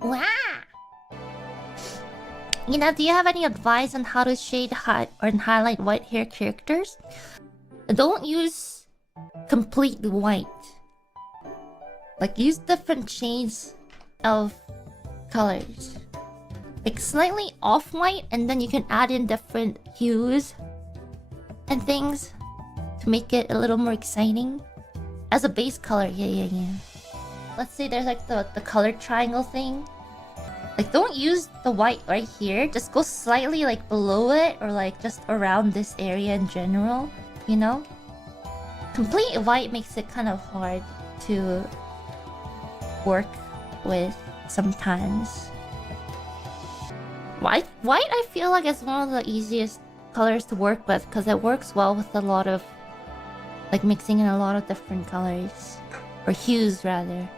Wow. You know, do you have any advice on how to shade or highlight white hair characters? Don't use completely white. Like, use different shades of colors. Like, slightly off-white, and then you can add in different hues and things to make it a little more exciting. As a base color, yeah. Let's say there's like the color triangle thing. Like, don't use the white right here. Just go slightly like below it, or like just around this area in general, you know? Complete white makes it kind of hard to work with sometimes. White I feel like is one of the easiest colors to work with because it works well with a lot of like mixing in a lot of different colors or hues rather.